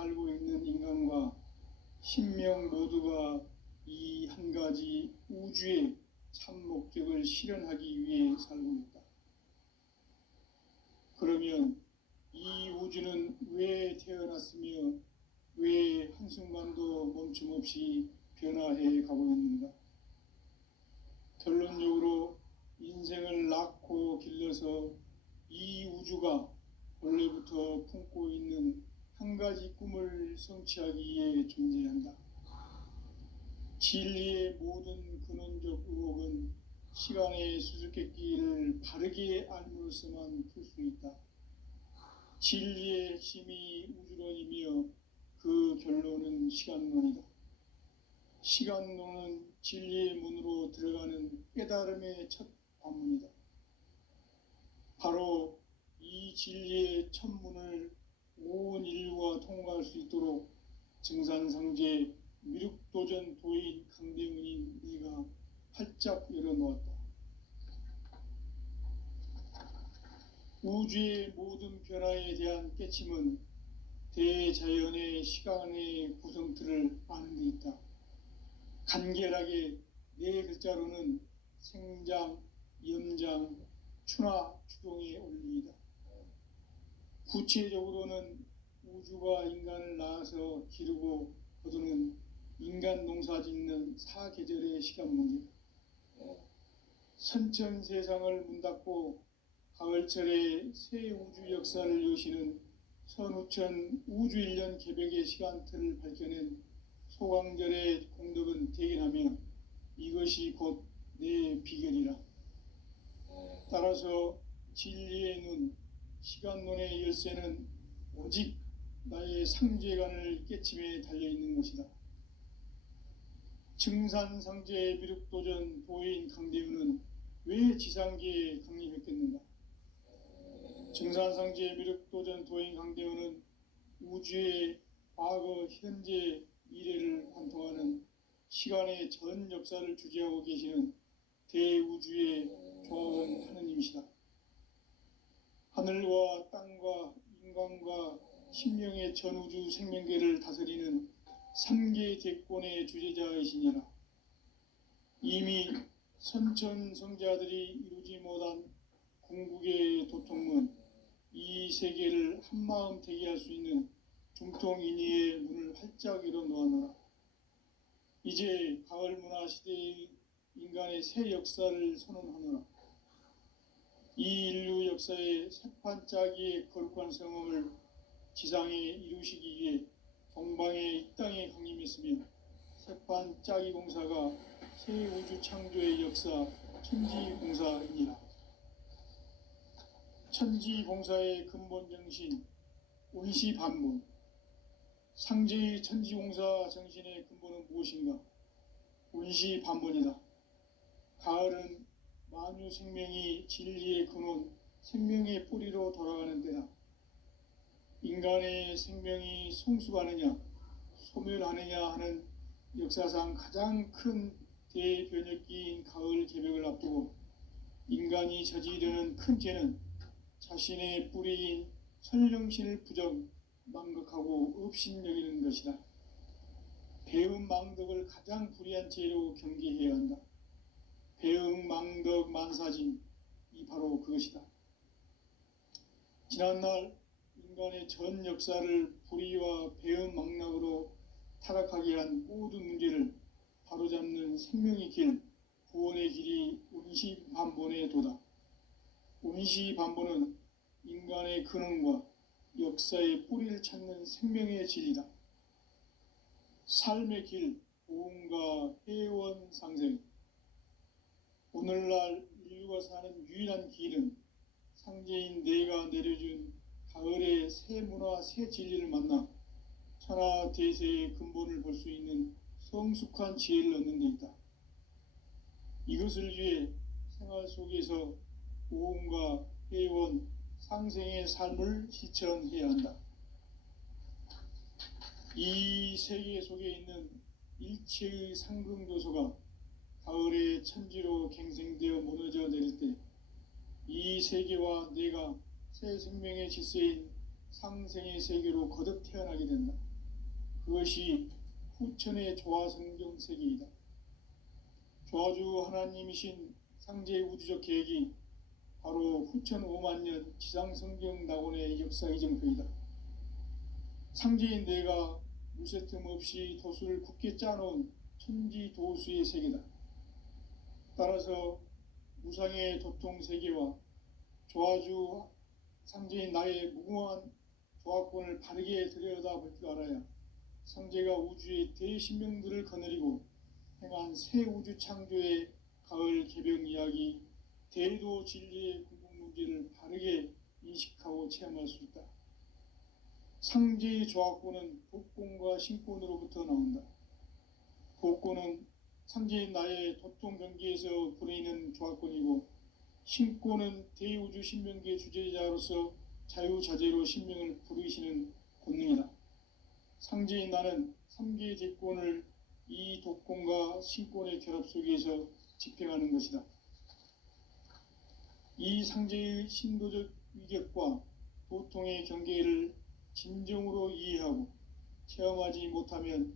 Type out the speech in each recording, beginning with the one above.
살고 있는 인간과 신명 모두가 이 한 가지 우주의 참 목적을 실현하기 위해 살고 있다. 그러면 이 우주는 왜 태어났으며 왜 한순간도 멈춤 없이 변화해 가고 있는가? 결론적으로 인생을 낳고 길러서 이 우주가 원래부터 품고 있는 한 가지 꿈을 성취하기 위해 존재한다. 진리의 모든 근원적 의혹은 시간의 수수께끼를 바르게 알므로써만 풀 수 있다. 진리의 핵심이 우주론이며 그 결론은 시간론이다. 시간론은 진리의 문으로 들어가는 깨달음의 첫 관문이다. 바로 이 진리의 첫 문을 온 인류가 통과할 수 있도록 증산상제 미륵도전 도인 강대문인 네가 활짝 열어놓았다. 우주의 모든 변화에 대한 깨침은 대자연의 시간의 구성틀을 아는 데 있다. 간결하게 네 글자로는 생장, 염장, 추나 추동의 원리이다. 구체적으로는 우주가 인간을 낳아서 기르고 거두는 인간 농사 짓는 사계절의 시간 문제. 선천 세상을 문 닫고 가을철에 새 우주 역사를 여시는 선우천 우주 1년 개벽의 시간틀을 밝혀낸 소강절의 공덕은 대견하며 이것이 곧 내 비결이라. 따라서 진리의 눈, 시간론의 열쇠는 오직 나의 상제관을 깨침에 달려있는 것이다. 증산상제 미륵도전 도인 강대우는 왜 지상계에 강림했겠는가? 증산상제 미륵도전 도인 강대우는 우주의 과거, 현재, 미래를 관통하는 시간의 전 역사를 주재하고 계시는 대우주의 조화원 하느님이시다. 하늘과 땅과 인간과 신명의 전우주 생명계를 다스리는 3계 대권의 주재자이시니라. 이미 선천성자들이 이루지 못한 궁극의 도통문, 이 세계를 한마음 대기할 수 있는 중통인의의 문을 활짝 열어놓아노라. 이제 가을 문화 시대의 인간의 새 역사를 선언하노라. 이 인류 역사의 새판짜기의 거룩한 성험을 지상에 이루시기 위해 동방의 이 땅에 강림했으며 새판짜기 공사가 새 우주 창조의 역사 천지봉사이니라. 천지봉사의 근본 정신 운시반문. 상제의 천지봉사 정신의 근본은 무엇인가? 운시반문이다. 가을은 만유 생명이 진리의 근원, 생명의 뿌리로 돌아가는 때다. 인간의 생명이 성숙하느냐, 소멸하느냐 하는 역사상 가장 큰 대변혁기인 가을 개벽을 앞두고 인간이 저지르는 큰 죄는 자신의 뿌리인 설령신을 부정, 망극하고 업신여기는 것이다. 배음 망덕을 가장 불의한 죄로 경계해야 한다. 배음 망덕 만사짐, 이 바로 그것이다. 지난날 인간의 전 역사를 불의와 배음 망락으로 타락하게 한 모든 문제를 바로잡는 생명의 길, 구원의 길이 운시반본의 도다. 운시반본은 인간의 근원과 역사의 뿌리를 찾는 생명의 진리다. 삶의 길, 보험과 회원 상생. 오늘날 인류가 사는 유일한 길은 상제인 내가 내려준 가을의 새 문화, 새 진리를 만나 천하 대세의 근본을 볼 수 있는 성숙한 지혜를 얻는 데 있다. 이것을 위해 생활 속에서 보험과 회원, 상생의 삶을 실천해야 한다. 이 세계 속에 있는 일체의 상금요소가 가을의 천지로 갱생되어 무너져 내릴 때 이 세계와 내가 새 생명의 질서인 상생의 세계로 거듭 태어나게 된다. 그것이 후천의 조화성경 세계이다. 조화주 하나님이신 상제 우주적 계획이 바로 후천 5만 년 지상성경 낙원의 역사이정표이다. 상제인 내가 무쇠틈 없이 도수를 굳게 짜놓은 천지도수의 세계다. 따라서 무상의 도통 세계와 조화주 상제인 나의 무궁한 조화권을 바르게 들여다볼 줄 알아야 상제가 우주의 대신명들을 거느리고 행한 새 우주 창조의 가을 개병 이야기, 대도 진리의 궁극 문제를 바르게 인식하고 체험할 수 있다. 상제의 조화권은 복권과 신권으로부터 나온다. 복권은 상제인 나의 도통 경계에서 부르이는 조화권이고, 신권은 대우주 신명기의 주제자로서 자유자재로 신명을 부르시는 권능이다. 상제인 나는 3개의 대권을 이 도권과 신권의 결합 속에서 집행하는 것이다. 이 상제의 신도적 위격과 도통의 경계를 진정으로 이해하고 체험하지 못하면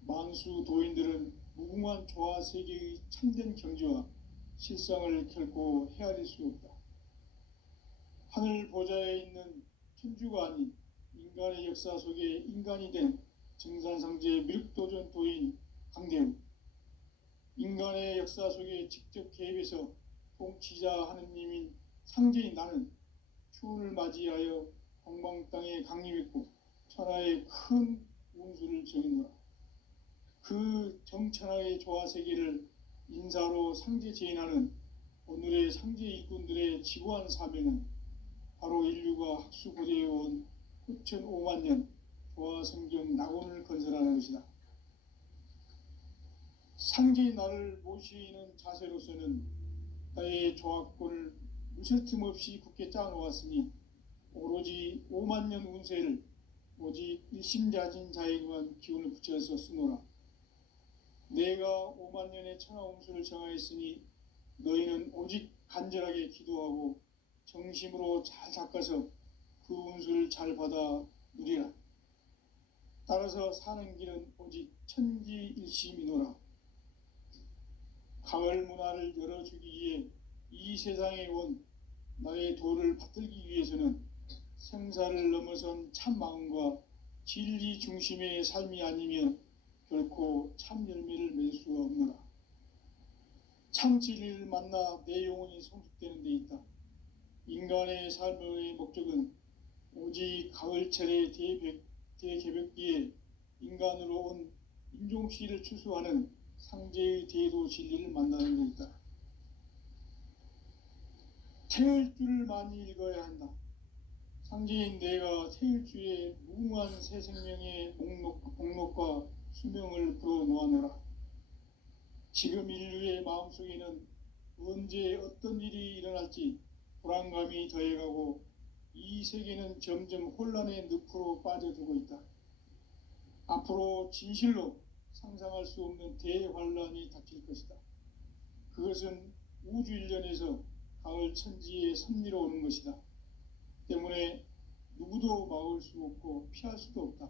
만수 도인들은 무궁한 조화 세계의 참된 경지와 실상을 결코 헤아릴 수 없다. 하늘 보좌에 있는 천주가 아닌 인간의 역사 속에 인간이 된 증산상제 미륵도전 도인 강대우, 인간의 역사 속에 직접 개입해서 통치자 하느님인 상제인 나는 추운을 맞이하여 동방 땅에 강림했고 천하의 큰 운수를 정했노라. 그 정천하의 조화 세계를 인사로 상제 제인하는 오늘의 상제 일꾼들의 지구한 사명은 바로 인류가 학수고대해온 후천 5만 년 조화 성경 낙원을 건설하는 것이다. 상제의 나를 모시는 자세로서는 나의 조화권을 무쇠틈 없이 굳게 짜놓았으니 오로지 5만 년 운세를 오직 일심자진 자에게만 기운을 붙여서 쓰노라. 내가 5만 년의 천하 운수를 정하였으니 너희는 오직 간절하게 기도하고 정심으로 잘 닦아서 그 운수를 잘 받아 누리라. 따라서 사는 길은 오직 천지일심이노라. 가을 문화를 열어주기 위해 이 세상에 온 나의 도를 받들기 위해서는 생사를 넘어선 참 마음과 진리 중심의 삶이 아니면 결코 참 열매를 맺을 수가 없노라. 참 진리를 만나 내 영혼이 성숙되는 데 있다. 인간의 삶의 목적은 오직 가을철의 대개벽기에 인간으로 온 인종시를 추수하는 상제의 대도 진리를 만나는 데 있다. 태을주를 많이 읽어야 한다. 상제인 내가 태을주의 무궁한 새 생명의 목록과 수명을 풀어놓아노라. 지금 인류의 마음속에는 언제 어떤 일이 일어날지 불안감이 더해가고 이 세계는 점점 혼란의 늪으로 빠져들고 있다. 앞으로 진실로 상상할 수 없는 대환란이 닥칠 것이다. 그것은 우주 일련에서 가을 천지의 섭리로 오는 것이다. 때문에 누구도 막을 수 없고 피할 수도 없다.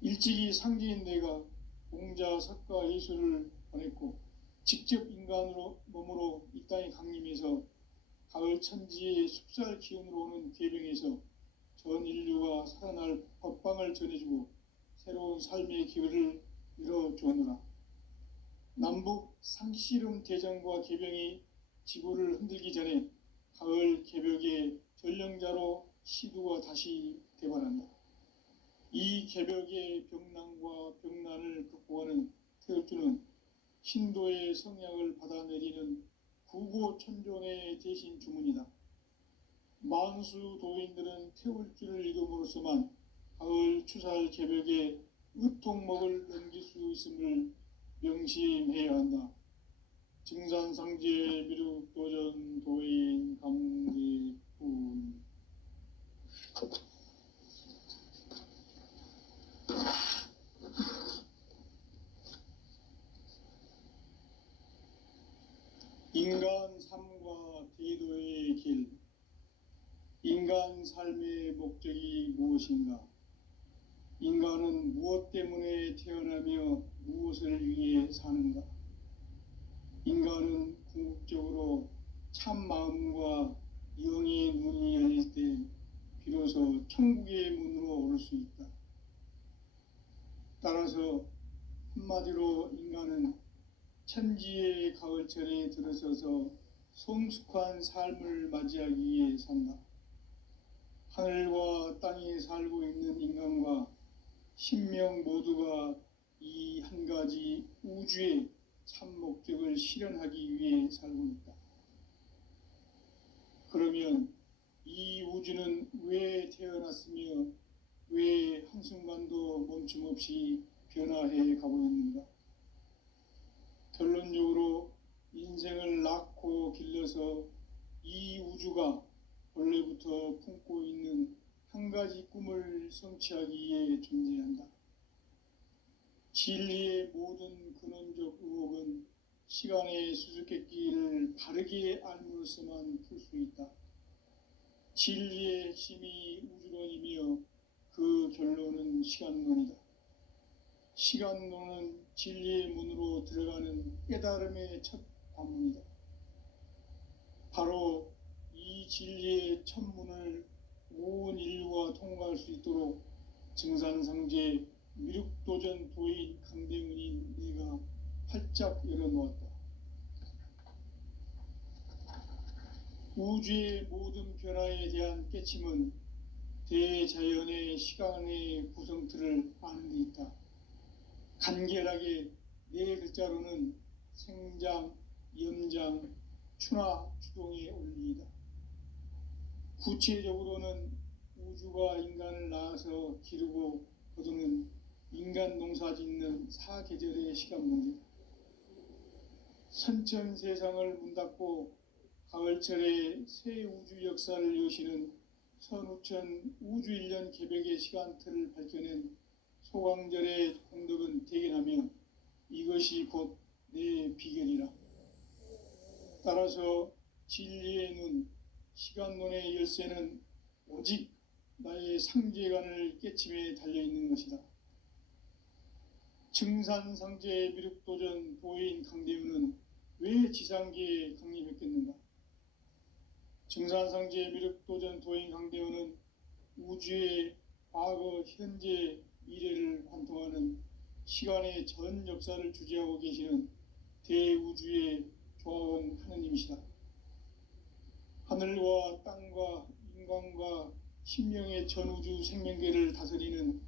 일찍이 상제인 내가 공자, 석가, 예수를 보냈고 직접 인간으로 몸으로 이 땅에 강림해서 가을 천지의 숲살 기운으로 오는 계병에서 전 인류가 살아날 법방을 전해주고 새로운 삶의 기회를 열어주었노라. 남북 상씨름 대전과 계병이 지구를 흔들기 전에 가을 개벽의 전령자로 시두가 다시 대발한다. 이 개벽의 병난과 병난을 극복하는 태을주는 신도의 성약을 받아내리는 구고천존의 대신 주문이다. 만수 도인들은 태울주를 읽음으로써만 가을 추살 개벽에 의통목을 넘길 수 있음을 명심해야 한다. 증산상제 미륵도전 도인 감리꾼. 인간 삶과 대도의 길. 인간 삶의 목적이 무엇인가? 인간은 무엇 때문에 태어나며 무엇을 위해 사는가? 인간은 궁극적으로 참 마음과 영의 문이 열릴 때 비로소 천국의 문으로 오를 수 있다. 따라서 한마디로 인간은 천지의 가을철에 들어서서 성숙한 삶을 맞이하기 위해 산다. 하늘과 땅에 살고 있는 인간과 신명 모두가 이 한 가지 우주의 참 목적을 실현하기 위해 살고 있다. 그러면 이 우주는 왜 태어났으며 왜 한순간도 멈춤없이 변화해 가고 있는가? 결론적으로 인생을 낳고 길러서 이 우주가 원래부터 품고 있는 한 가지 꿈을 성취하기 위해 존재한다. 진리의 모든 근원적 의혹은 시간의 수수께끼를 바르게 알므로서만 풀 수 있다. 진리의 핵심이 우주론이며 그 결론은 시간론이다. 시간론은 진리의 문으로 들어가는 깨달음의 첫 관문이다. 바로 이 진리의 첫 문을 온 인류가 통과할 수 있도록 증산상제 미륵도전 도인 강대문인 내가 활짝 열어놓았다. 우주의 모든 변화에 대한 깨침은 대자연의 시간의 구성틀을 아는 데 있다. 간결하게 네 글자로는 생장, 염장, 추나 추동의 원리이다. 구체적으로는 우주가 인간을 낳아서 기르고 거두는 인간 농사 짓는 사계절의 시간 문제. 선천 세상을 문 닫고 가을철에 새 우주 역사를 여시는 선우천 우주 1년 개벽의 시간틀을 밝혀낸 소강절의 공덕은 대견하며 이것이 곧 내 비결이라. 따라서 진리의 눈, 시간론의 열쇠는 오직 나의 상제관을 깨침에 달려있는 것이다. 증산상제 미륵도전 도인 강대우는 왜 지상계에 강림했겠는가? 증산상제 미륵도전 도인 강대우는 우주의 과거, 현재, 미래를 관통하는 시간의 전 역사를 주재하고 계시는 대우주의 조화원 하느님이시다. 하늘과 땅과 인간과 신명의 전우주 생명계를 다스리는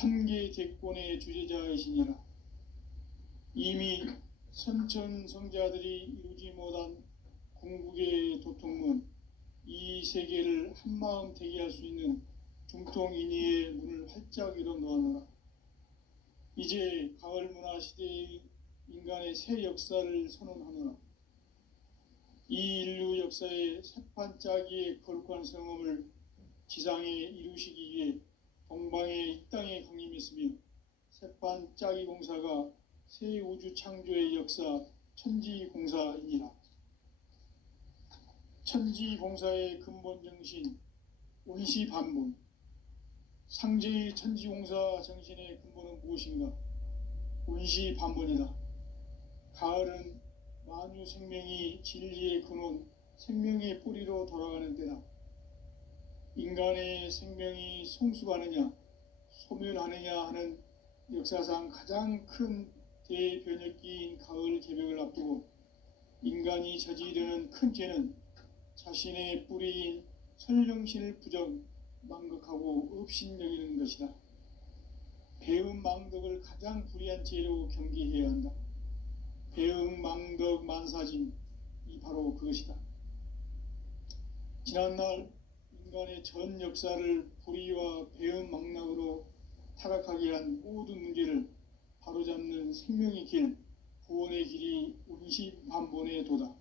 3계 대권의 주재자이시니라. 이미 선천성자들이 이루지 못한 궁극의 도통문, 이 세계를 한마음 되게 할 수 있는 중통인의의 문을 활짝 열어놓아노라. 이제 가을 문화 시대의 인간의 새 역사를 선언하노라. 이 인류 역사의 새판 짜기의 거룩한 성험을 지상에 이루시기 위해 동방의 이 땅에 강림했으며 새판 짜기 공사가 새 우주 창조의 역사 천지공사이니라. 천지공사의 근본 정신 운시반본. 상제의 천지공사 정신의 근본은 무엇인가? 운시반본이다. 가을은 만유 생명이 진리의 근원, 생명의 뿌리로 돌아가는 때다. 인간의 생명이 성숙하느냐, 소멸하느냐 하는 역사상 가장 큰 대변혁기인 가을 개벽을 앞두고 인간이 저지르는 큰 죄는 자신의 뿌리인 설령신을 부정, 망극하고 업신여기는 것이다. 배음 망덕을 가장 불의한 죄로 경계해야 한다. 배음 망덕 만사진, 이 바로 그것이다. 지난날 인간의 전 역사를 불의와 배음 망락으로 타락하게 한 모든 문제를 바로잡는 생명의 길, 구원의 길이 운시반본의 도다.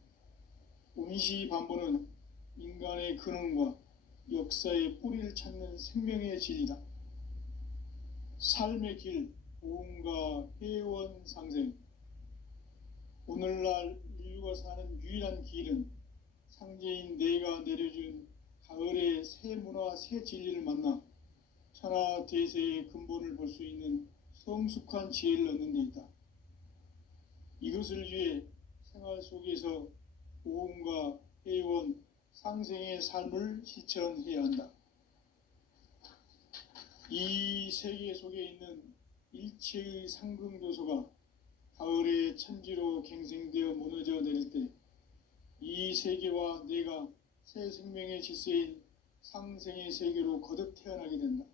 운시반본은 인간의 근원과 역사의 뿌리를 찾는 생명의 진리다. 삶의 길, 보험과 회원 상생. 오늘날 인류가 사는 유일한 길은 상제인 내가 내려준 가을의 새 문화, 새 진리를 만나 천하 대세의 근본을 볼 수 있는 성숙한 지혜를 얻는 데 있다. 이것을 위해 생활 속에서 고음과 회원, 상생의 삶을 실천해야 한다. 이 세계 속에 있는 일체의 상승조소가 가을의 천지로 갱생되어 무너져 내릴 때 이 세계와 내가 새 생명의 질서인 상생의 세계로 거듭 태어나게 된다.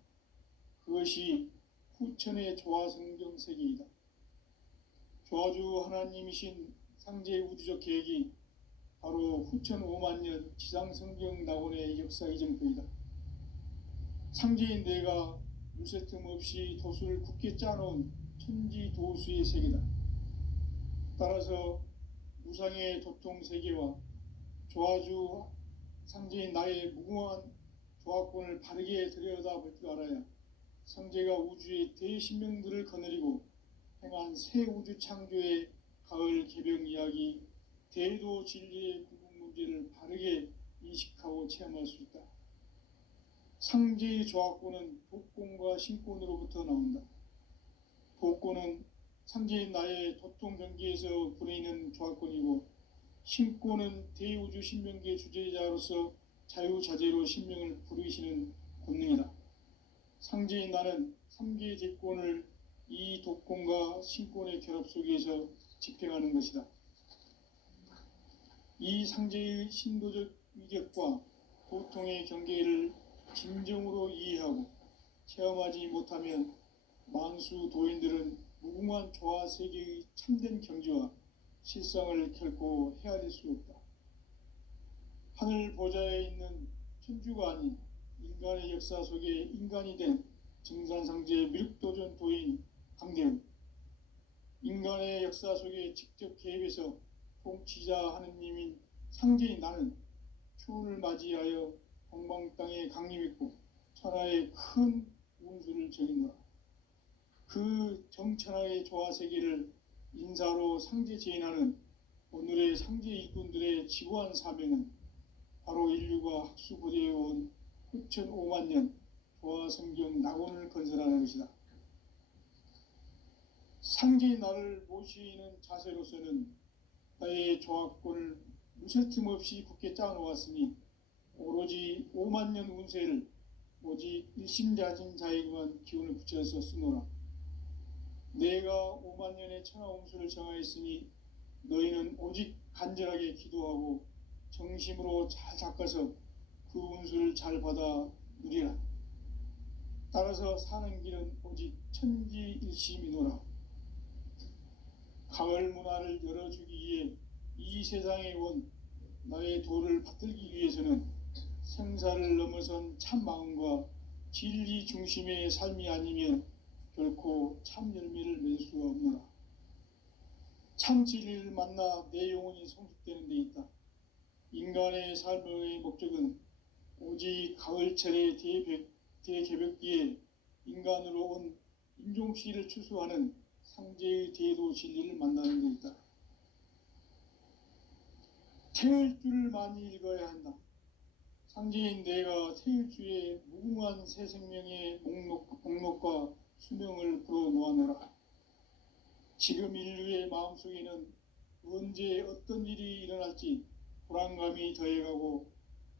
그것이 후천의 조화성경 세계이다. 조화주 하나님이신 상제 우주적 계획이 바로 후천 5만 년 지상성경 낙원의 역사 이정표이다. 상제인 내가 유세 틈 없이 도수를 굳게 짜놓은 천지 도수의 세계다. 따라서 무상의 도통 세계와 조화주 상제인 나의 무궁한 조화권을 바르게 들여다볼 줄 알아야 상제가 우주의 대신명들을 거느리고 행한 새 우주 창조의 가을 개병 이야기, 대도 진리의 궁극 문제를 바르게 인식하고 체험할 수 있다. 상제의 조화권은 복권과 신권으로부터 나온다. 복권은 상제인 나의 도통 경계에서 부리는 조화권이고, 신권은 대우주 신명계 주제자로서 자유자재로 신명을 부르시는 권능이다. 상제인 나는 3개의 대권을 이 독권과 신권의 결합 속에서 집행하는 것이다. 이 상제의 신도적 위격과 보통의 경계를 진정으로 이해하고 체험하지 못하면 만수 도인들은 무궁한 조화 세계의 참된 경지와 실상을 결코 헤아릴 수 없다. 하늘 보좌에 있는 천주가 아닌 인간의 역사 속에 인간이 된 증산상제 미륵도전 도인 강대우, 인간의 역사 속에 직접 개입해서 통치자 하느님인 상제인 나는 추운을 맞이하여 동방 땅에 강림했고 천하의 큰 운수를 정했노라. 그 정천하의 조화세계를 인사로 상제 제인하는 오늘의 상제 일꾼들의 지구한 사명은 바로 인류가 학수고대해온 후천 5만 년 조화성경 낙원을 건설하는 것이다. 상제의 나를 모시는 자세로서는 나의 조화권을 무쇠틈 없이 굳게 짜놓았으니 오로지 5만 년 운세를 오직 일심자진 자에게만 기운을 붙여서 쓰노라. 내가 5만 년의 천하 운수를 정하였으니 너희는 오직 간절하게 기도하고 정심으로 잘 닦아서 그 운수를 잘 받아 누리라. 따라서 사는 길은 오직 천지일심이노라. 가을 문화를 열어주기 위해 이 세상에 온 나의 도를 받들기 위해서는 생사를 넘어선 참 마음과 진리 중심의 삶이 아니면 결코 참 열매를 맺을 수가 없노라. 참 진리를 만나 내 영혼이 성숙되는 데 있다. 인간의 삶의 목적은 오직 가을철의 대개벽기에 인간으로 온 인종시를 추수하는 상제의 대도 진리를 만나는 데 있다. 태일주를 많이 읽어야 한다. 상제인 내가 태일주의 무궁한 새 생명의 목록과 수명을 불어놓아노라. 지금 인류의 마음속에는 언제 어떤 일이 일어날지 불안감이 더해가고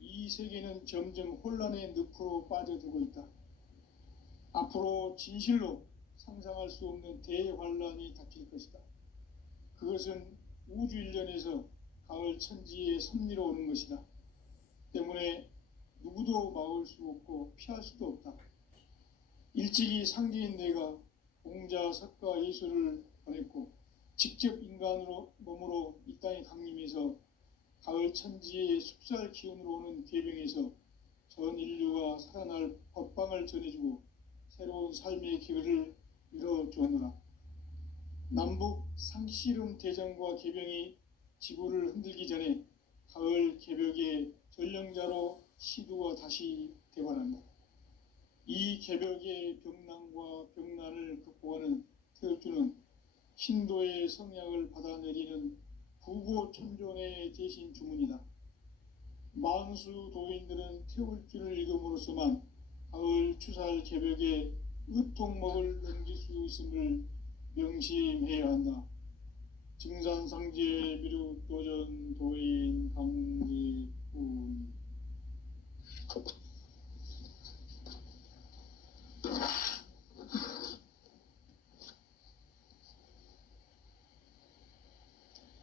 이 세계는 점점 혼란의 늪으로 빠져들고 있다. 앞으로 진실로 상상할 수 없는 대환란이 닥칠 것이다. 그것은 우주 일련에서 가을 천지의 섭리로 오는 것이다. 때문에 누구도 막을 수 없고 피할 수도 없다. 일찍이 상제인 내가 공자, 석가, 예수를 보냈고 직접 인간으로 몸으로 이 땅에 강림해서 가을 천지의 숲살 기운으로 오는 괴병에서 전 인류가 살아날 법방을 전해주고 새로운 삶의 기회를 열어주었노라. 남북 상씨름 대전과 개병이 지구를 흔들기 전에 가을 개벽의 전령자로 시두가 다시 대발한다. 이 개벽의 병난과 병난을 극복하는 태울주는 신도의 성약을 받아내리는 부고천존의 대신 주문이다. 만수 도인들은 태울주를 읽음으로써만 가을 추살 개벽에 으통목을 넘길 수 있음을 명심해야 한다. 증산상제 미륵도전 도인 강제군.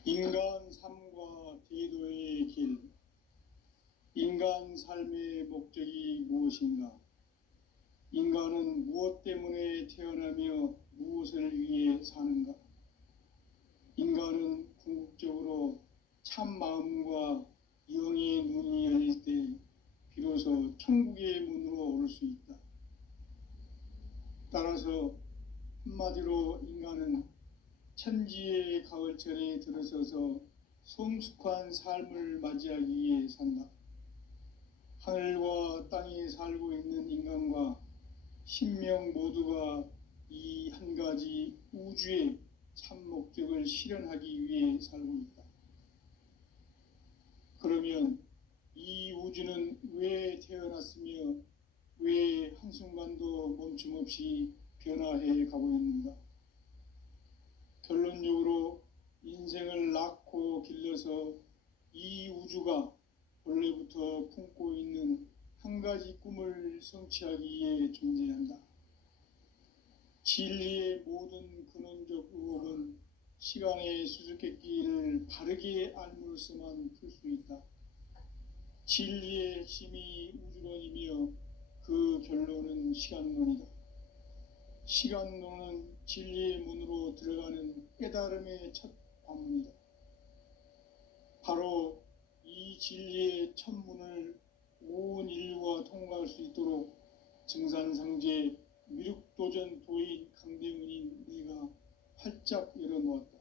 인간 삶과 대도의 길. 인간 삶의 목적이 무엇인가? 인간은 무엇 때문에 태어나며 무엇을 위해 사는가? 인간은 궁극적으로 참 마음과 영의 문이 열릴 때 비로소 천국의 문으로 오를 수 있다. 따라서 한마디로 인간은 천지의 가을철에 들어서서 성숙한 삶을 맞이하기 위해 산다. 하늘과 땅에 살고 있는 인간과 신명 모두가 이 한 가지 우주의 참 목적을 실현하기 위해 살고 있다. 그러면 이 우주는 왜 태어났으며 왜 한순간도 멈춤없이 변화해 가고 있는가? 결론적으로 인생을 낳고 길러서 이 우주가 원래부터 품고 있는 한 가지 꿈을 성취하기 위해 존재한다. 진리의 모든 근원적 의혹은 시간의 수수께끼를 바르게 알므로써만 풀 수 있다. 진리의 핵심이 우주론이며 그 결론은 시간론이다. 시간론은 진리의 문으로 들어가는 깨달음의 첫 관문이다. 바로 이 진리의 첫 문을 온 인류가 통과할 수 있도록 증산상제 미륵도전 도인 강대문인 내가 활짝 열어놓았다.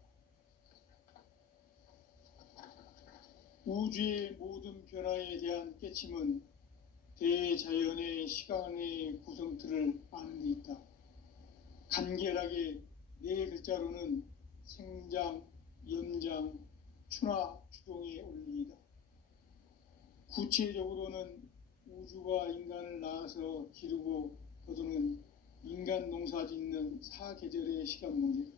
우주의 모든 변화에 대한 깨침은 대자연의 시간의 구성틀을 아는 데 있다. 간결하게 네 글자로는 생장, 연장, 추나 추동의 원리이다. 구체적으로는 우주가 인간을 낳아서 기르고 거두는 인간 농사 짓는 사계절의 시간 문제다.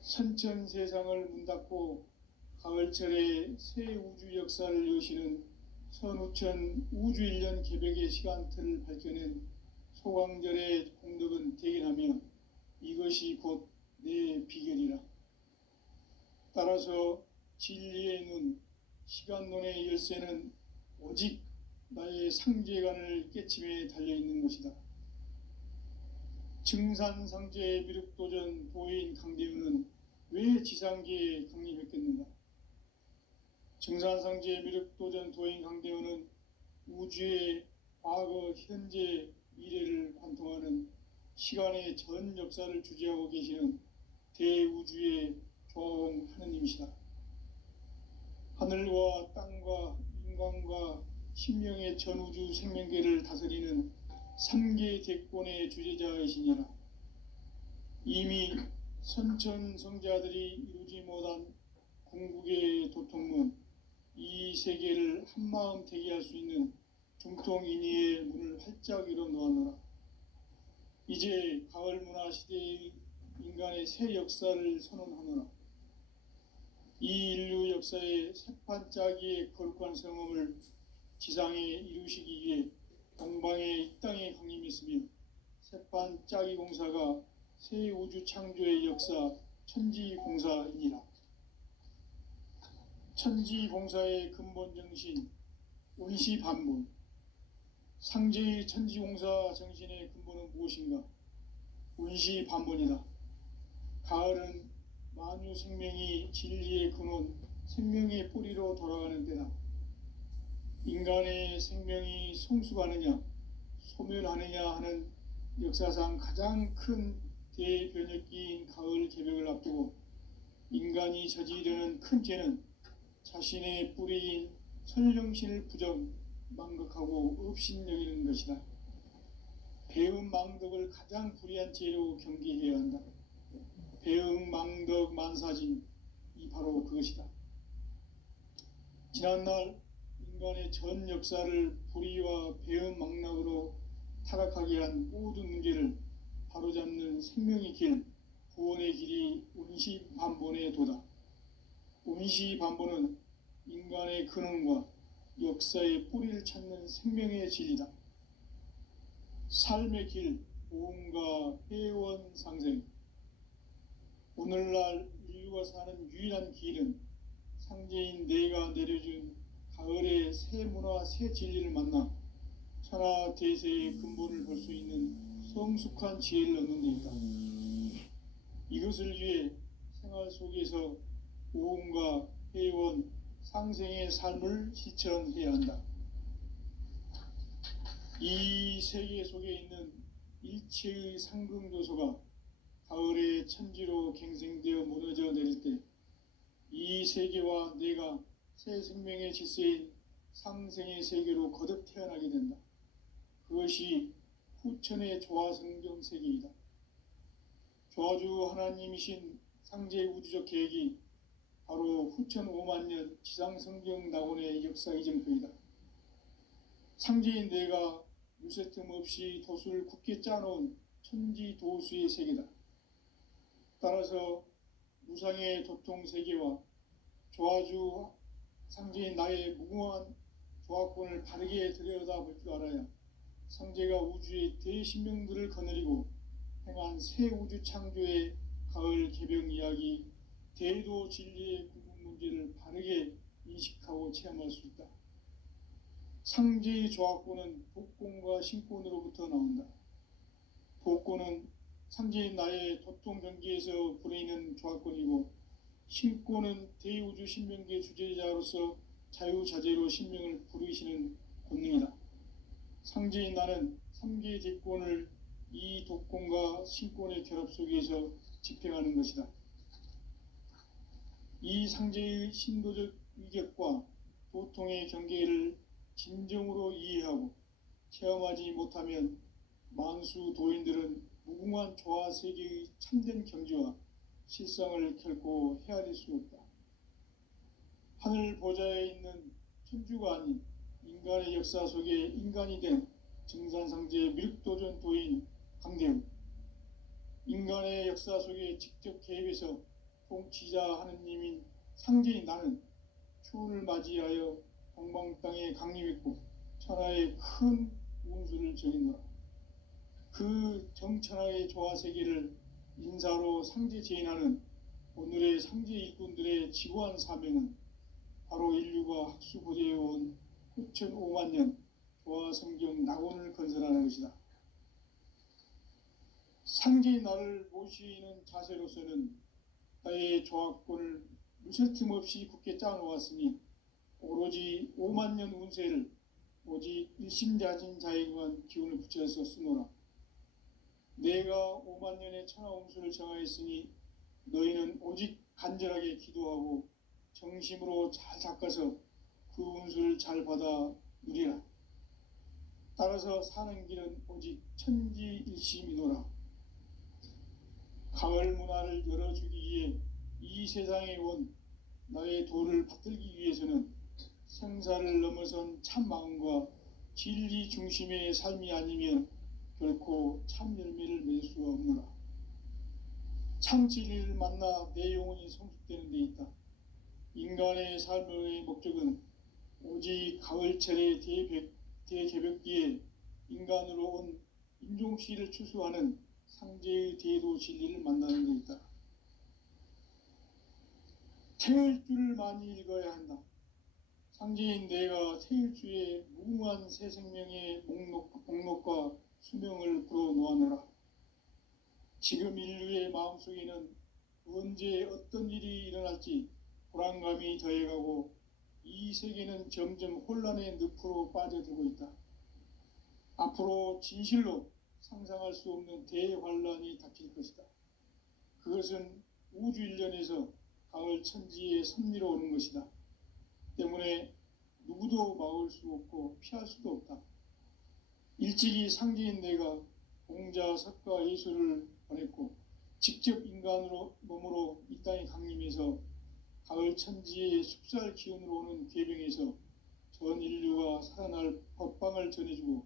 선천 세상을 문 닫고 가을철에 새 우주 역사를 여시는 선우천 우주 1년 개벽의 시간틀을 밝혀낸 소강절의 공덕은 대견하며 이것이 곧 내 비결이라. 따라서 진리의 눈, 시간론의 열쇠는 오직 나의 상제관을 깨침에 달려있는 것이다. 증산상제 미륵도전 도인 강대훈은 왜 지상계에 강림했겠는가? 증산상제 미륵도전 도인 강대훈은 우주의 과거, 현재, 미래를 관통하는 시간의 전 역사를 주재하고 계시는 대우주의 종 하느님이시다. 하늘과 땅과 인간과 신명의 전우주 생명계를 다스리는 3계 대권의 주재자이시니라. 이미 선천성자들이 이루지 못한 궁극의 도통문, 이 세계를 한마음 되게 할 수 있는 중통인의의 문을 활짝 열어놓았노라. 이제 가을 문화 시대의 인간의 새 역사를 선언하노라. 이 인류 역사의 새판짜기의 거룩한 성험을 지상에 이루시기 위해 동방의 이 땅에 강림했으며 새판짜기 공사가 새 우주 창조의 역사 천지공사이니라. 천지공사의 근본 정신 운시반문. 상제의 천지공사 정신의 근본은 무엇인가? 운시반문이다. 가을은 만유 생명이 진리의 근원, 생명의 뿌리로 돌아가는 때다. 인간의 생명이 성숙하느냐, 소멸하느냐 하는 역사상 가장 큰 대변혁기인 가을 개벽을 앞두고 인간이 저지르는 큰 죄는 자신의 뿌리인 선령신을 부정, 망극하고 업신여기는 것이다. 배음 망덕을 가장 불의한 죄로 경계해야 한다. 배음 망덕 만사진, 이 바로 그것이다. 지난날 인간의 전 역사를 불의와 배은망락으로 타락하게 한 모든 문제를 바로잡는 생명의 길, 구원의 길이 운시반본의 도다. 운시반본은 인간의 근원과 역사의 뿌리를 찾는 생명의 진리다. 삶의 길, 보험과 회원 상생. 오늘날 인류가 사는 유일한 길은 상제인 내가 내려준 가을의 새 문화, 새 진리를 만나 천하 대세의 근본을 볼 수 있는 성숙한 지혜를 얻는 데 있다. 이것을 위해 생활 속에서 보험과 회원, 상생의 삶을 실천해야 한다. 이 세계 속에 있는 일체의 상승조소가 가을의 천지로 갱생되어 무너져 내릴 때 이 세계와 내가 새 생명의 질서인 상생의 세계로 거듭 태어나게 된다. 그것이 후천의 조화성경 세계이다. 조화주 하나님이신 상제의 우주적 계획이 바로 후천 5만년 지상성경 낙원의 역사 이정표이다. 상제인 내가 유세 틈 없이 도수를 굳게 짜놓은 천지도수의 세계다. 따라서 무상의 도통세계와 조화주 상제인 나의 무궁한 조화권을 바르게 들여다볼 줄 알아야 상제가 우주의 대신명들을 거느리고 행한 새 우주 창조의 가을 개병 이야기, 대도 진리의 궁극 문제를 바르게 인식하고 체험할 수 있다. 상제의 조화권은 복권과 신권으로부터 나온다. 복권은 상제인 나의 도통 경기에서 부리는 조화권이고, 신권은 대우주 신명계 주제자로서 자유자재로 신명을 부르시는 권능이다. 상제인 나는 3개 대권을 이 독권과 신권의 결합 속에서 집행하는 것이다. 이 상제의 신도적 위격과 도통의 경계를 진정으로 이해하고 체험하지 못하면 만수 도인들은 무궁한 조화 세계의 참된 경지와 실상을 결코 헤아릴 수 없다. 하늘 보좌에 있는 천주가 아닌 인간의 역사 속에 인간이 된 증산상제의 밀도전 도인 강대우, 인간의 역사 속에 직접 개입해서 통치자 하느님인 상제인 나는 추운을 맞이하여 동방 땅에 강림했고 천하의 큰 운수를 정했노라. 그 정천하의 조화세계를 인사로 상제 제인하는 오늘의 상제 일꾼들의 지구한 사명은 바로 인류가 학수고대해온 후천 5만년 조화성경 낙원을 건설하는 것이다. 상제의 나를 모시는 자세로서는 나의 조화권을 무쇠 틈 없이 굳게 짜놓았으니 오로지 5만년 운세를 오직 일심자진 자에게만 기운을 붙여서 쓰노라. 내가 5만년의 천하운수를 정하였으니 너희는 오직 간절하게 기도하고 정심으로 잘 닦아서 그 운수를 잘 받아 누리라. 따라서 사는 길은 오직 천지일심이노라. 가을 문화를 열어주기 위해 이 세상에 온 나의 도를 받들기 위해서는 생사를 넘어선 참 마음과 진리 중심의 삶이 아니면 결코 참 열매를 맺을 수가 없노라. 참 진리를 만나 내 영혼이 성숙되는 데 있다. 인간의 삶의 목적은 오직 가을철의 대개벽기에 인간으로 온 인종시를 추수하는 상제의 대도 진리를 만나는 데 있다. 태일주를 많이 읽어야 한다. 상제인 내가 태일주의 무궁한 새 생명의 목록과 수명을 불어놓아노라. 지금 인류의 마음속에는 언제 어떤 일이 일어날지 불안감이 더해가고 이 세계는 점점 혼란의 늪으로 빠져들고 있다. 앞으로 진실로 상상할 수 없는 대환란이 닥칠 것이다. 그것은 우주 일련에서 가을 천지의 섭리로 오는 것이다. 때문에 누구도 막을 수 없고 피할 수도 없다. 일찍이 상제인 내가 공자, 석가, 예수를 보냈고 직접 인간으로 몸으로 이 땅에 강림해서 가을 천지의 숲살 기운으로 오는 괴병에서 전 인류가 살아날 법방을 전해주고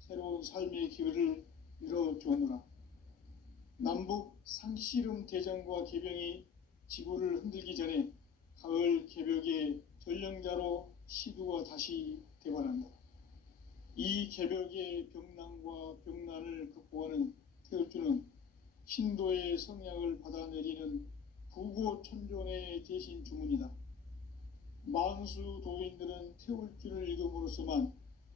새로운 삶의 기회를 열어주었노라. 남북 상씨름 대전과 개병이 지구를 흔들기 전에 가을 개벽의 전령자로 시두가 다시 대관한다. 이 개벽의 병난과 병난을 극복하는 태울주는 신도의 성약을 받아내리는 부고천존의 대신 주문이다. 만수 도인들은 태울주를 읽음으로써만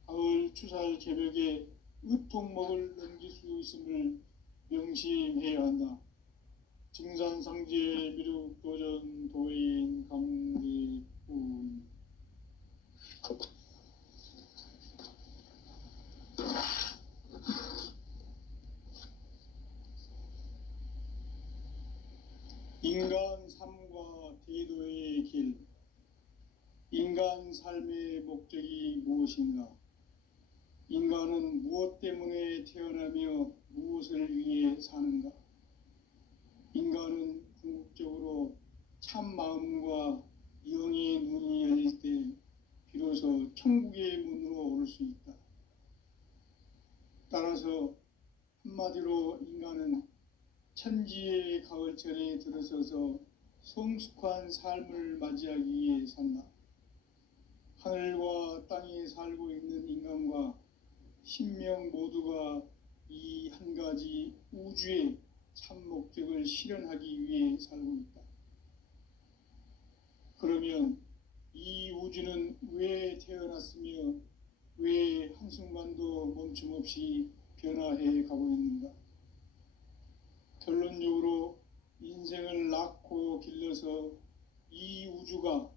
가을 추살 개벽의 의통목을 넘길 수 있음을 명심해야 한다. 증산상제 미륵도전 도인 강대훈. 인간 삶과 대도의 길. 인간 삶의 목적이 무엇인가? 인간은 무엇 때문에 태어나며 무엇을 위해 사는가? 인간은 궁극적으로 참 마음과 영의 문이 열릴 때 비로소 천국의 문으로 오를 수 있다. 따라서 한마디로 인간은 천지의 가을철에 들어서서 성숙한 삶을 맞이하기 위해 산다. 하늘과 땅에 살고 있는 인간과 신명 모두가 이 한 가지 우주의 참 목적을 실현하기 위해 살고 있다. 그러면 이 우주는 왜 태어났으며 왜 한순간도 멈춤 없이 변화해 가고 있는가? 결론적으로 인생을 낳고 길러서 이 우주가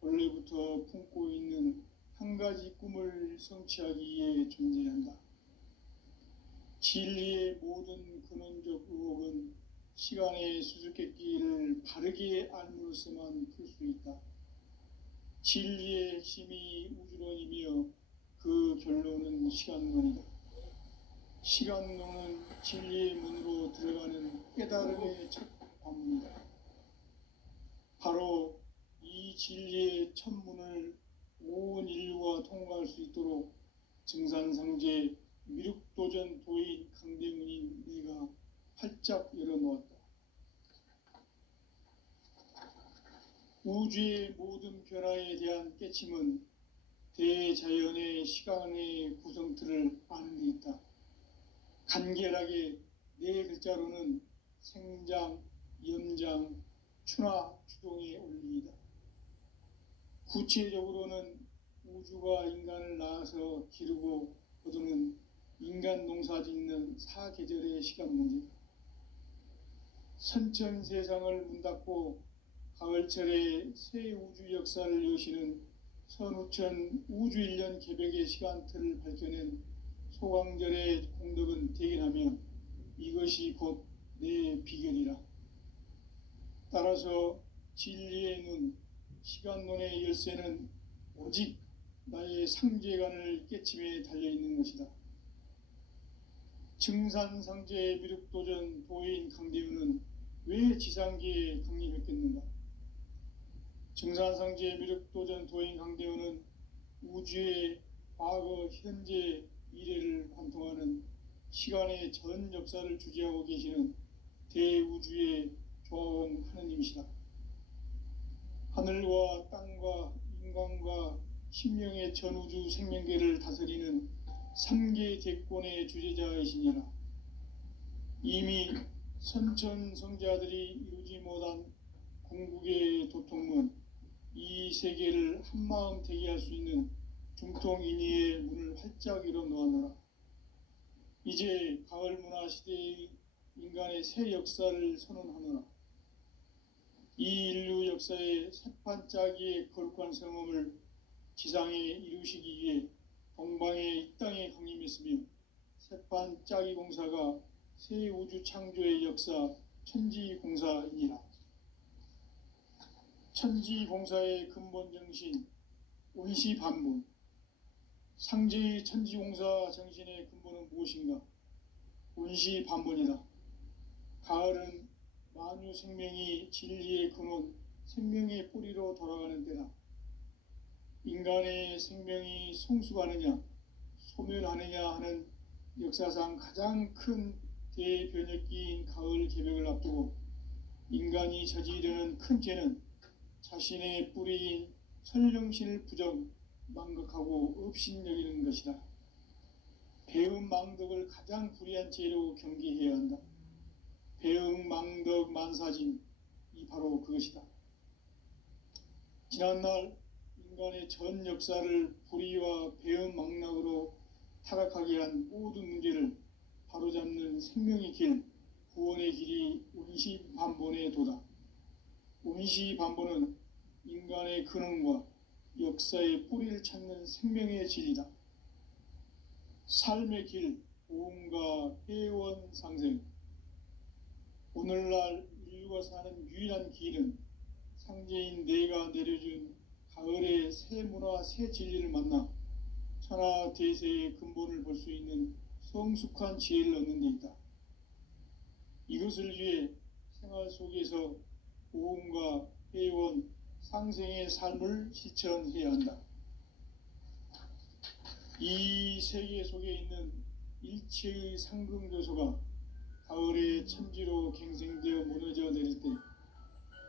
원래부터 품고 있는 한 가지 꿈을 성취하기 위해 존재한다. 진리의 모든 근원적 의혹은 시간의 수수께끼를 바르게 알므로써만 풀 수 있다. 진리의 핵심이 우주론이며 그 결론은 시간론이다. 시간론은 진리의 문으로 들어가는 깨달음의 첫 관문이다. 바로 이 진리의 첫 문을 온 인류가 통과할 수 있도록 증산상제 미륵도전 도인 강대문인 내가 활짝 열어놓았다. 우주의 모든 변화에 대한 깨침은 대자연의 시간의 구성틀을 아는 데 있다. 간결하게 네 글자로는 생장, 염장, 추나 추동의 원리이다. 구체적으로는 우주가 인간을 낳아서 기르고 거두는 인간 농사 짓는 사계절의 시간 문제다. 선천 세상을 문 닫고 가을철에 새 우주 역사를 여시는 선우천 우주 1년 개벽의 시간틀을 밝혀낸 소강절의 공덕은 대견하며 이것이 곧 내 비결이라. 따라서 진리의 눈, 시간론의 열쇠는 오직 나의 상제관을 깨침에 달려있는 것이다. 증산상제 미륵도전 도인 강대훈은 왜 지상계에 강림했겠는가? 증산상제 미륵도전 도인 강대훈은 우주의 과거, 현재, 미래를 관통하는 시간의 전 역사를 주재하고 계시는 대우주의 조화원 하느님이시다. 하늘과 땅과 인간과 신명의 전우주 생명계를 다스리는 3계 대권의 주제자이시니라. 이미 선천성자들이 이루지 못한 궁극의 도통문, 이 세계를 한마음 되게 할 수 있는 중통인의의 문을 활짝 열어놓았노라. 이제 가을 문화 시대의 인간의 새 역사를 선언하노라. 이 인류 역사의 새판짜기의 거룩한 성험을 지상에 이루시기 위해 동방의 이 땅에 강림했으며 새판짜기 공사가 새 우주 창조의 역사 천지공사이니라. 천지공사의 근본 정신 온시반분. 상제의 천지공사 정신의 근본은 무엇인가? 온시반분이다. 가을은 만유 생명이 진리의 근원, 생명의 뿌리로 돌아가는 때다. 인간의 생명이 성숙하느냐 소멸하느냐 하는 역사상 가장 큰 대변혁기인 가을 개벽을 앞두고 인간이 저지르는 큰 죄는 자신의 뿌리인 선령신을 부정, 망각하고 업신여기는 것이다. 배음 망덕을 가장 불의한 죄로 경계해야 한다. 배음 망덕 만사짐이 바로 그것이다. 지난날 인간의 전 역사를 불의와 배음 망락으로 타락하게 한 모든 문제를 바로잡는 생명의 길, 구원의 길이 운시반본의 도다. 운시반본은 인간의 근원과 역사의 뿌리를 찾는 생명의 진리다. 삶의 길, 보험과 회원 상생. 오늘날 인류가 사는 유일한 길은 상제인 내가 내려준 가을의 새 문화, 새 진리를 만나 천하 대세의 근본을 볼 수 있는 성숙한 지혜를 얻는 데 있다. 이것을 위해 생활 속에서 보험과 회원, 상생의 삶을 실천해야 한다. 이 세계 속에 있는 일체의 상금교소가 가을의 천지로 갱생되어 무너져 내릴 때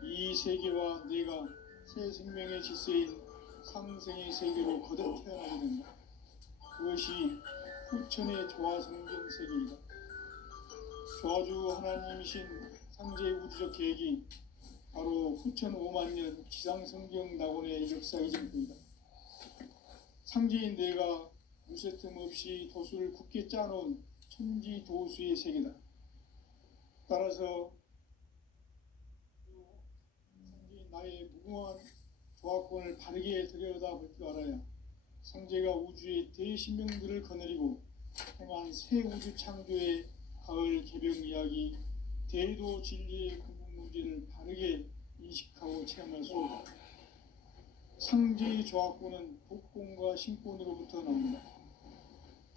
이 세계와 내가 새 생명의 질서인 상생의 세계로 거듭 태어나게 된다. 그것이 후천의 조화성경 세계이다. 조화주 하나님이신 상제의 우주적 계획이 바로 후천 5만 년 지상성경 낙원의 역사의 전부이다. 상제인 내가 무쇠틈 없이 도수를 굳게 짜놓은 천지 도수의 세계다. 따라서 상제인 나의 무궁한 조화권을 바르게 들여다볼 줄 알아야 상제가 우주의 대신명들을 거느리고 행한 새 우주 창조의 가을 개벽 이야기, 대도 진리의 근본 문제를 바르게 인식하고 체험할 수 있다. 상제의 조화권은 독권과 신권으로부터 나온다.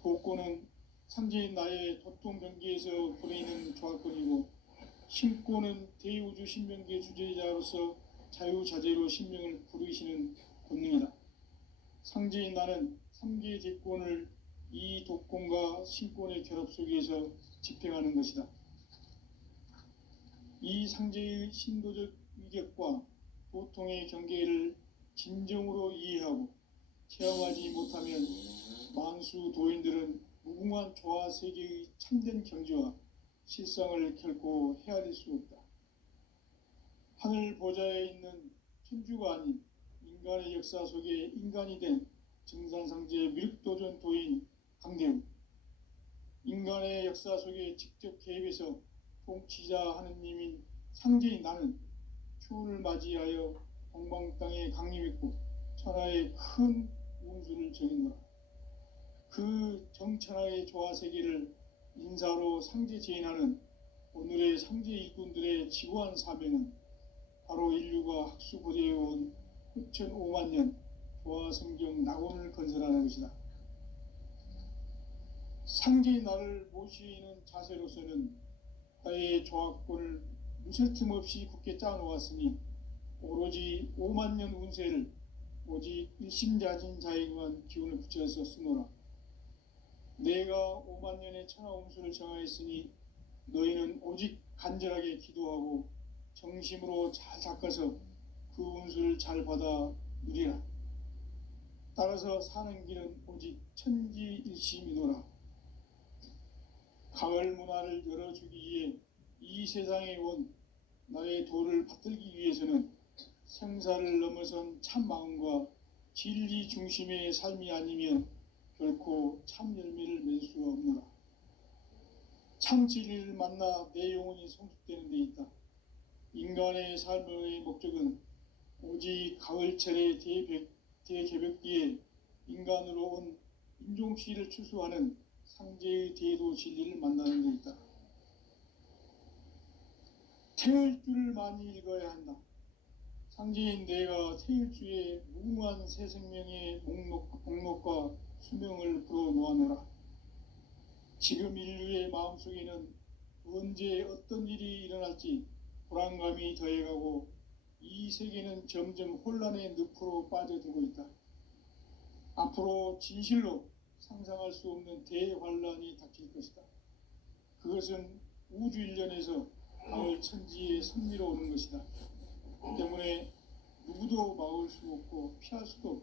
독권은 상제인 나의 도통병기에서 보내는 조화권이고, 신권은 대우주 신명기의 주제자로서 자유자재로 신명을 부르시는 권능이다. 상제인 나는 3개의 대권을 이 독권과 신권의 결합 속에서 집행하는 것이다. 이 상제의 신도적 위격과 도통의 경계를 진정으로 이해하고 체험하지 못하면 만수 도인들은 무궁한 조화 세계의 참된 경지와 실상을 결코 헤아릴 수 없다. 하늘 보좌에 있는 천주가 아닌 인간의 역사 속에 인간이 된 증산상제 미륵도전 도인 강대우, 인간의 역사 속에 직접 개입해서 통치자 하느님인 상제인 나는 추운을 맞이하여 동방 땅에 강림했고 천하의 큰 운수를 정했노라. 그 정천하의 조화 세계를 인사로 상제 제인하는 오늘의 상제 일꾼들의 지구한 사명은 바로 인류가 학수고대해온 후천 5만 년 조화 성경 낙원을 건설하는 것이다. 상제의 나를 모시는 자세로서는 나의 조화권을 무쇠틈 없이 굳게 짜놓았으니 오로지 5만 년 운세를 오직 일심자진 자에게만 기운을 붙여서 쓰노라. 내가 5만 년의 천하 운수를 정하였으니 너희는 오직 간절하게 기도하고 정심으로 잘 닦아서 그 운수를 잘 받아 누리라. 따라서 사는 길은 오직 천지일심이노라. 가을 문화를 열어주기 위해 이 세상에 온 나의 도를 받들기 위해서는 생사를 넘어선 참 마음과 진리 중심의 삶이 아니면 결코 참 열매를 맺을 수가 없노라. 참 진리를 만나 내 영혼이 성숙되는 데 있다. 인간의 삶의 목적은 오직 가을철의 대개벽기에 인간으로 온 인종시를 추수하는 상제의 대도 진리를 만나는 데 있다. 태일주를 많이 읽어야 한다. 상제인 내가 태일주의 무궁한 새 생명의 목록과 수명을 불어놓아노라. 지금 인류의 마음속에는 언제 어떤 일이 일어날지 불안감이 더해가고 이 세계는 점점 혼란의 늪으로 빠져들고 있다. 앞으로 진실로 상상할 수 없는 대환란이 닥칠 것이다. 그것은 우주 일련에서 가을 천지의 섭리로 오는 것이다. 때문에 누구도 막을 수 없고 피할 수도 없다.